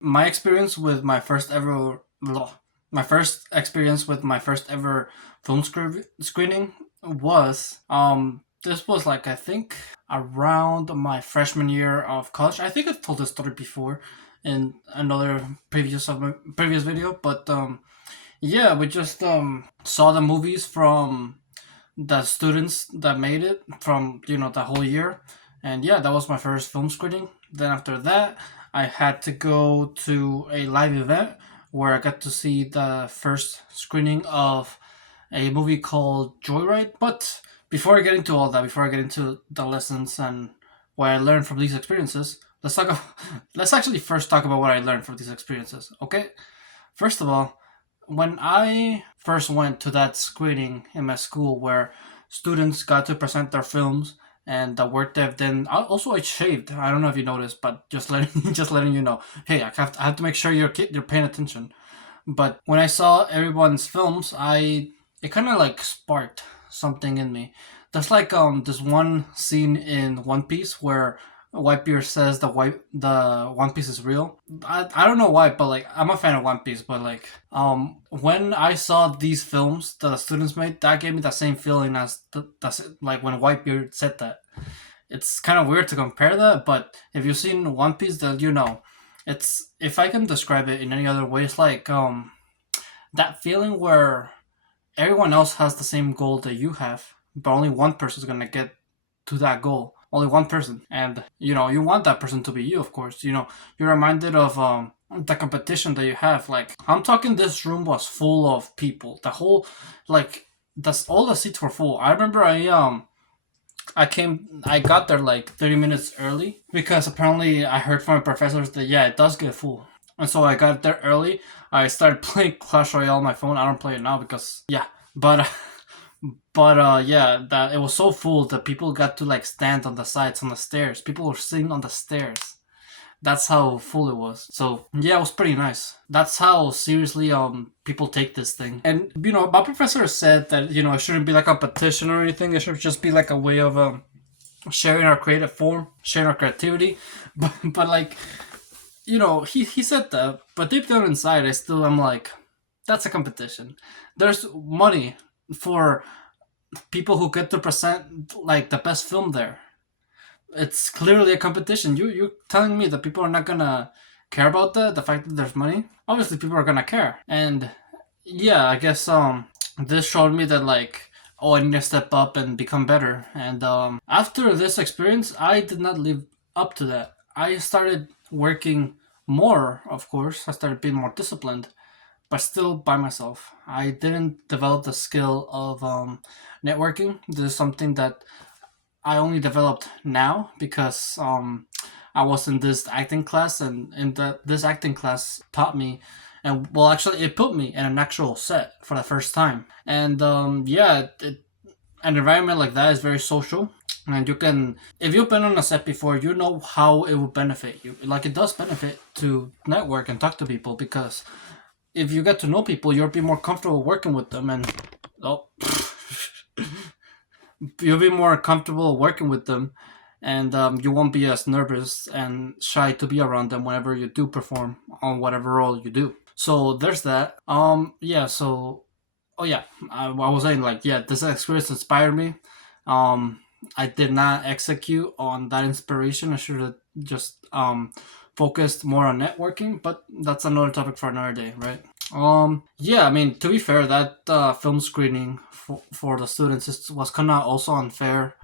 My experience with my first experience with my first ever screening was this was like I think around my freshman year of college. I think I've told this story before in another previous video, but yeah, we just saw the movies from the students that made it from the whole year, and yeah, that was my first film screening. Then after that, I had to go to a live event where I got to see the first screening of a movie called Joyride. But before I get into all that, before I get into the lessons and what I learned from these experiences, let's actually first talk about what I learned from these experiences. Okay, first of all, when I first went to that screening in my school where students got to present their films and the work they've done. Also, I shaved. I don't know if you noticed, but just letting just letting you know. Hey, I have to make sure you're paying attention. But when I saw everyone's films, I it kind of like sparked something in me. There's like this one scene in One Piece where Whitebeard says the One Piece is real. I don't know why, but like I'm a fan of One Piece, but like when I saw these films that the students made, that gave me the same feeling as like when Whitebeard said that. It's kind of weird to compare that, but if you've seen One Piece, then you know. It's if I can describe it in any other way, it's like that feeling where everyone else has the same goal that you have, but only one person is gonna get to that goal. Only one person, and you want that person to be you. Of course, you're reminded of the competition that you have. Like I'm talking, this room was full of people. The whole like that's all the seats were full. I remember I got there like 30 minutes early because apparently I heard from my professors that yeah, it does get full. And so I got there early. I started playing Clash Royale on my phone. I don't play it now because yeah, but yeah, that it was so full that people got to like stand on the sides on the stairs. People were sitting on the stairs. That's how full it was. So yeah, it was pretty nice. That's how seriously people take this thing. And my professor said that it shouldn't be like a competition or anything. It should just be like a way of sharing our creative form, sharing our creativity. But like he said that, but deep down inside, I'm like, that's a competition. There's money for people who get to present like the best film there. It's clearly a competition. You're telling me that people are not gonna care about the fact that there's money? Obviously, people are gonna care. And yeah, I guess this showed me that like, oh, I need to step up and become better. And after this experience, I did not live up to that. I started working more. Of course, I started being more disciplined, but still by myself. I didn't develop the skill of networking. This is something that I only developed now because I was in this acting class, and this acting class taught me, and well, actually, it put me in an actual set for the first time. And yeah, an environment like that is very social. And you can, if you've been on a set before, you know how it will benefit you. Like it does benefit to network and talk to people because if you get to know people, you'll be more comfortable working with them, and oh, you'll be more comfortable working with them, and you won't be as nervous and shy to be around them whenever you do perform on whatever role you do. So there's that. Yeah. So, oh yeah, I was saying like yeah, this experience inspired me. I did not execute on that inspiration. I should have just focused more on networking, but that's another topic for another day, right? Yeah, I mean, to be fair, that film screening for the students was kind of also unfair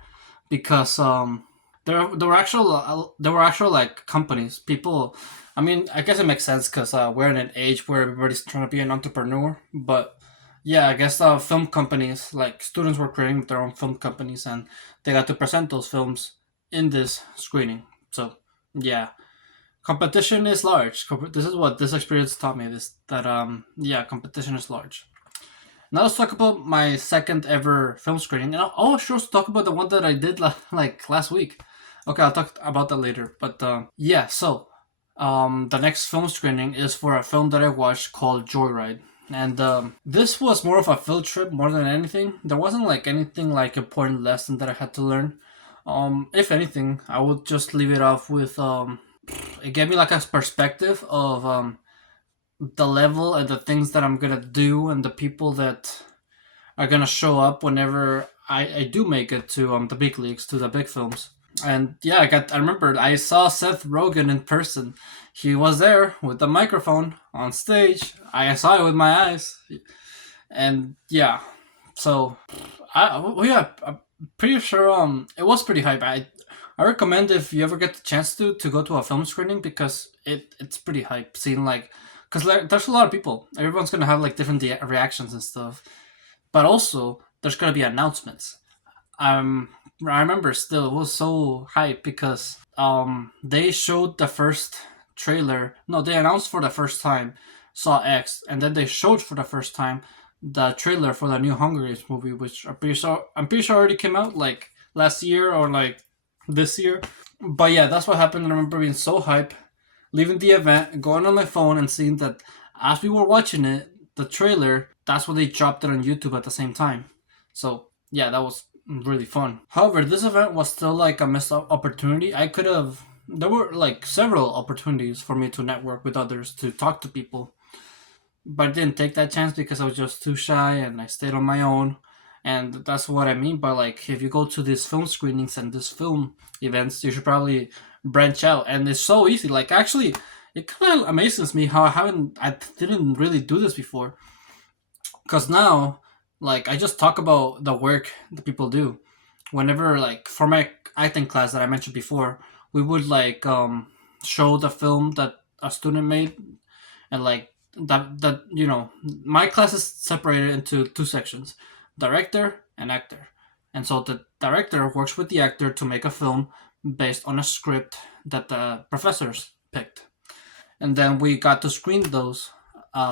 because there were actual like companies, people. I mean, I guess it makes sense because we're in an age where everybody's trying to be an entrepreneur. But yeah, I guess film companies, like students were creating their own film companies, and they got to present those films in this screening. So yeah, competition is large. This is what this experience taught me. This that yeah, competition is large. Now let's talk about my second ever film screening. And I'll sure talk about the one that I did like last week. Okay, I'll talk about that later. But yeah, so the next film screening is for a film that I watched called Joyride. And this was more of a field trip more than anything. There wasn't like anything like important lesson that I had to learn. If anything, I would just leave it off with it gave me like a perspective of the level and the things that I'm gonna do and the people that are gonna show up whenever I do make it to the big leagues, to the big films. And yeah, I remember I saw Seth Rogen in person. He was there with the microphone on stage. I saw it with my eyes. And yeah, so yeah, I'm pretty sure it was pretty hype. I recommend if you ever get the chance to go to a film screening because it's pretty hype. Seeing like because there's a lot of people. Everyone's gonna have like different reactions and stuff. But also there's gonna be announcements. Um, I remember still it was so hype because they showed the first trailer. No, they announced for the first time Saw X, and then they showed for the first time the trailer for the new Hunger Games movie, which I'm pretty sure already came out like last year or like this year. But yeah, that's what happened. I remember being so hype, leaving the event, going on my phone, and seeing that as we were watching it, the trailer, that's when they dropped it on YouTube at the same time. So yeah, that was really fun. However, this event was still like a missed opportunity. I could have. There were like several opportunities for me to network with others, to talk to people, but I didn't take that chance because I was just too shy and I stayed on my own. And that's what I mean by like if you go to these film screenings and these film events, you should probably branch out. And it's so easy. Like actually, it kind of amazes me how I didn't really do this before. Because now, like I just talk about the work that people do. Whenever like for my acting class that I mentioned before, we would like show the film that a student made, and like that my class is separated into two sections: director and actor. And so the director works with the actor to make a film based on a script that the professors picked, and then we got to screen those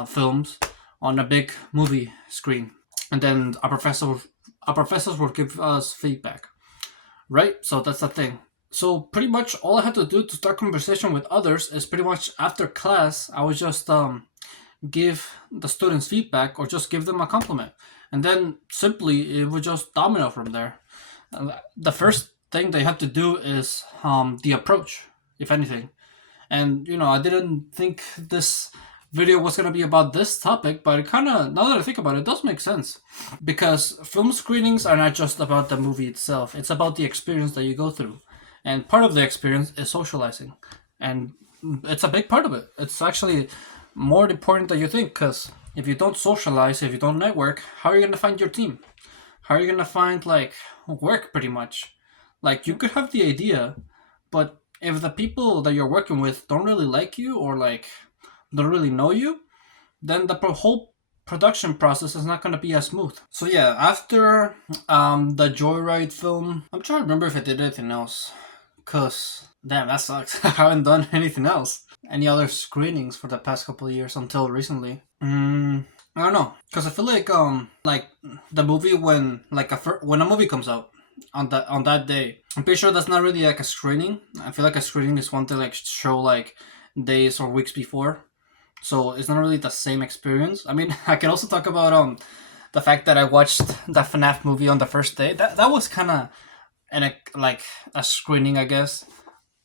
films on a big movie screen, and then our professors will give us feedback, right? So that's the thing. So pretty much all I had to do to start conversation with others is pretty much after class I would just give the students feedback or just give them a compliment, and then simply it would just domino from there. The first thing they have to do is the approach, if anything. And I didn't think this video was going to be about this topic, but it kind of, now that I think about it, it does make sense. Because film screenings are not just about the movie itself, it's about the experience that you go through. And part of the experience is socializing. And it's a big part of it. It's actually more important than you think, because if you don't socialize, if you don't network, how are you going to find your team? How are you going to find, like, work pretty much? Like, you could have the idea, but if the people that you're working with don't really like you or, like, don't really know you, then the whole production process is not going to be as smooth. So yeah, after the Joyride film, I'm trying to remember if I did anything else. Cause damn, that sucks. I haven't done anything else. Any other screenings for the past couple of years until recently? I don't know. Cause I feel like the movie when a movie comes out on that day, I'm pretty sure that's not really like a screening. I feel like a screening is one to like show like days or weeks before, so it's not really the same experience. I mean, I can also talk about the fact that I watched the FNAF movie on the first day. That was kind of like a screening, I guess.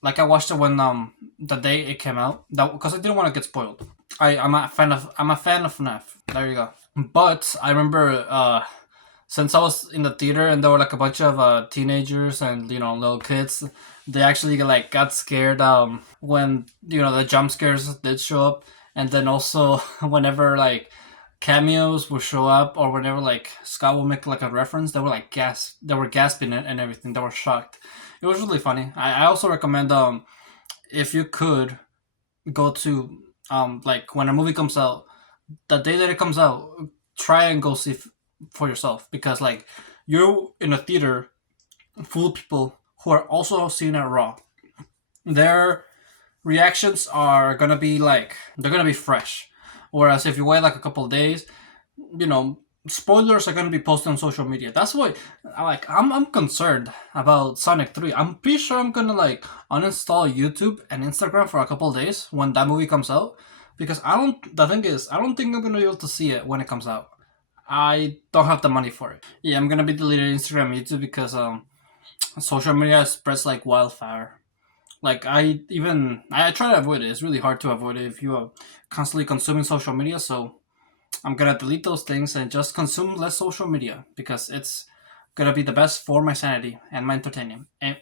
Like I watched it when the day it came out. That because I didn't want to get spoiled. I'm a fan of FNAF. There you go. But I remember since I was in the theater and there were like a bunch of teenagers and little kids, they actually like got scared when the jump scares did show up, and then also whenever like cameos will show up or whenever like Scott will make like a reference, they were like they were gasping and everything. They were shocked. It was really funny. I also recommend if you could go to like when a movie comes out, the day that it comes out, try and go see for yourself, because like you're in a theater full of people who are also seeing it raw. Their reactions are gonna be like they're gonna be fresh. Whereas if you wait like a couple of days, you know, spoilers are gonna be posted on social media. That's why I'm concerned about Sonic 3. I'm pretty sure I'm gonna like uninstall YouTube and Instagram for a couple of days when that movie comes out. Because the thing is, I don't think I'm gonna be able to see it when it comes out. I don't have the money for it. Yeah, I'm gonna be deleting Instagram and YouTube because social media spreads like wildfire. Like I try to avoid it. It's really hard to avoid it if you are constantly consuming social media. So I'm gonna delete those things and just consume less social media because it's gonna be the best for my sanity and my entertainment. And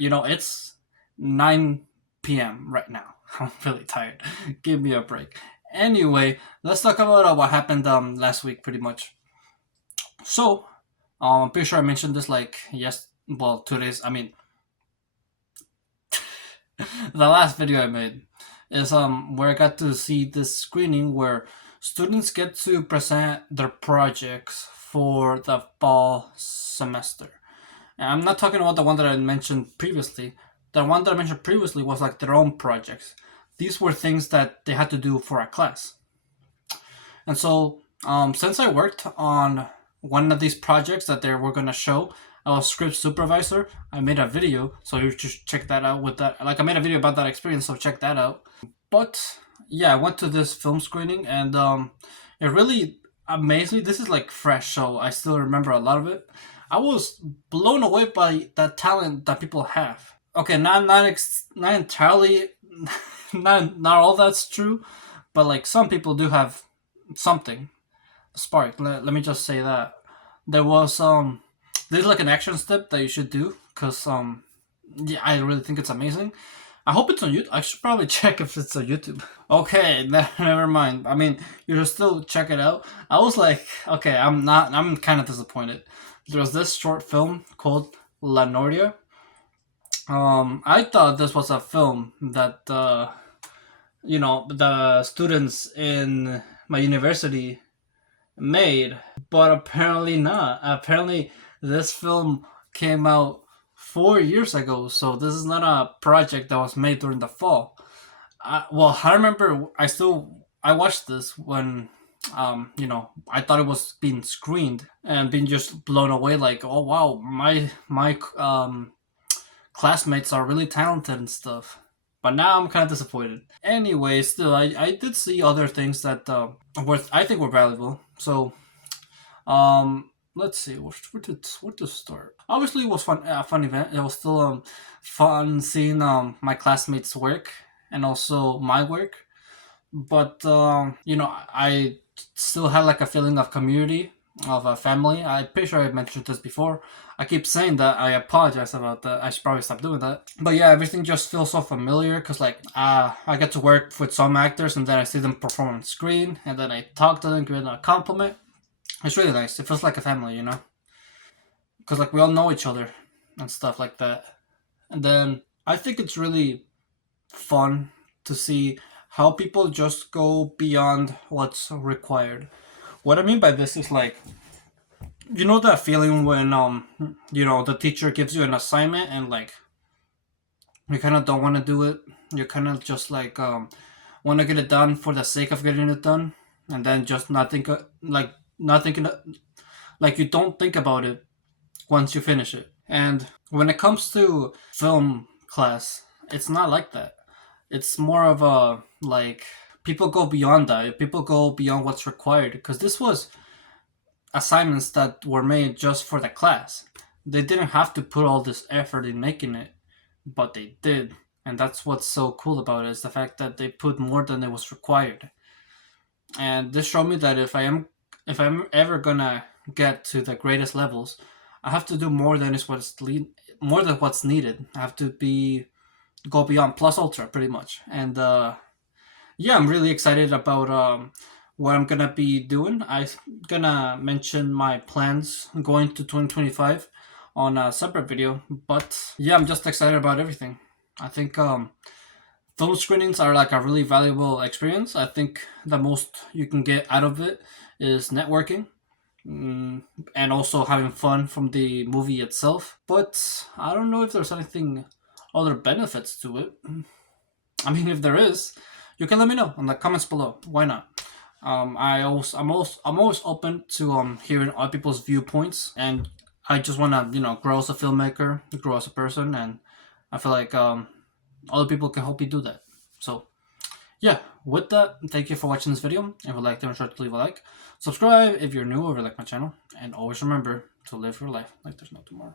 it's 9 p.m. right now. I'm really tired. Give me a break. Anyway, let's talk about what happened last week, pretty much. So, I'm pretty sure I mentioned this like yes, well, 2 days. I mean, the last video I made is where I got to see this screening where students get to present their projects for the fall semester. And I'm not talking about the one that I mentioned previously. The one that I mentioned previously was like their own projects. These were things that they had to do for a class. And so, since I worked on one of these projects that they were gonna show, I was script supervisor. I made a video, so you should check that out. With that, like I made a video about that experience, so check that out. But yeah, I went to this film screening, and it really amazed me. This is like fresh, so I still remember a lot of it. I was blown away by the talent that people have. Okay, not entirely, not all that's true, but like some people do have something spark. Let me just say that there was there's like an action step that you should do because yeah, I really think it's amazing. I hope it's on YouTube. I should probably check if it's on YouTube. Okay, never mind. I mean, you should still check it out. I was like, okay, I'm kind of disappointed. There was this short film called La Noria. I thought this was a film that the students in my university made, but apparently not. Apparently, this film came out 4 years ago, so this is not a project that was made during the fall. I remember I watched this when I thought it was being screened and being just blown away. Like, oh wow, my classmates are really talented and stuff. But now I'm kind of disappointed. Anyway, still, I did see other things that I think were valuable. So, let's see, where to start. Obviously, it was fun, a fun event. It was still fun seeing my classmates' work and also my work. But I still had like a feeling of community, of a family. I'm pretty sure I mentioned this before. I keep saying that. I apologize about that. I should probably stop doing that. But yeah, everything just feels so familiar because like I get to work with some actors and then I see them perform on screen and then I talk to them, give them a compliment. It's really nice. It feels like a family, because like we all know each other and stuff like that. And then I think it's really fun to see how people just go beyond what's required. What I mean by this is like, that feeling when the teacher gives you an assignment and like you kind of don't want to do it. You kind of just like want to get it done for the sake of getting it done, and then just not think like not thinking like you don't think about it once you finish it. And when it comes to film class, it's not like that. It's more of a like people go beyond that. People go beyond what's required because this was assignments that were made just for the class. They didn't have to put all this effort in making it, but they did. And that's what's so cool about it is the fact that they put more than it was required. And this showed me that if I'm ever gonna get to the greatest levels, I have to do more than what's needed. I have to go beyond plus ultra pretty much. And yeah, I'm really excited about what I'm gonna be doing. I'm gonna mention my plans going to 2025 on a separate video. But yeah, I'm just excited about everything. I think film screenings are like a really valuable experience. I think the most you can get out of it is networking, and also having fun from the movie itself. But I don't know if there's anything other benefits to it. I mean, if there is, you can let me know in the comments below. Why not? I'm always open to hearing other people's viewpoints, and I just want to grow as a filmmaker, grow as a person, and I feel like other people can help you do that. So yeah, with that, thank you for watching this video. If you liked it, make sure to leave a like, subscribe if you're new or if you like my channel, and always remember to live your life like there's no tomorrow.